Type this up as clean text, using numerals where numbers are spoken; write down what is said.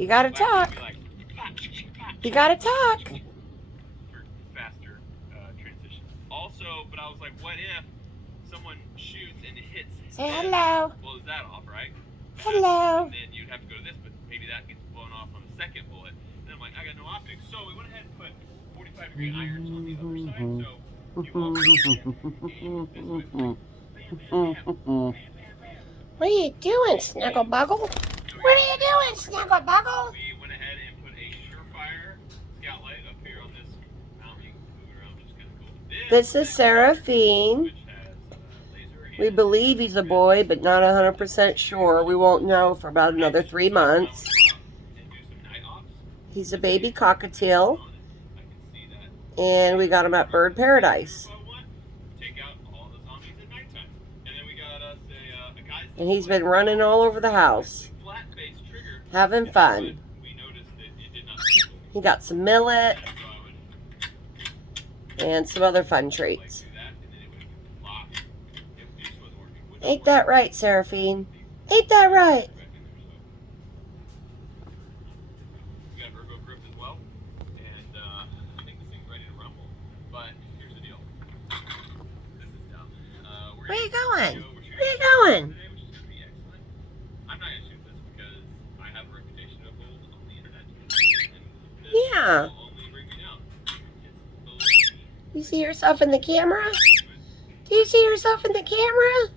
You gotta talk. You gotta talk. For faster transition. Also, but I was like, what if someone shoots and it hits? Say hello. Well, is that off, right? Hello. And then you'd have to go to this, but maybe that gets blown off on the second bullet. And then I'm like, I got no optics. So we went ahead and put 45-degree irons on the other side. So you won't What are you doing, Snugglebuggle? What are you doing, Snugglebuggle? we went ahead and put a surefire scout light up here on this mountain. You can move it around, which is kind of cool. This is Seraphine. Which has laser. We believe he's a boy, but not 100% sure. We won't know for about another 3 months. He's a baby cockatiel, and we got him at Bird Paradise. And he's been running all over the house, having fun. He got some millet and some other fun treats. Ain't that right, Seraphine? Ain't that right? We got Virgo grip as well, and I think this thing's ready to rumble. But here's the deal. This is dumb. Where you going? Where you going? Which is going to be excellent. I'm not going to shoot this because I have a reputation of hold on the internet. And Yeah. will only bring me down. It's You see yourself in the camera? Do you see yourself in the camera?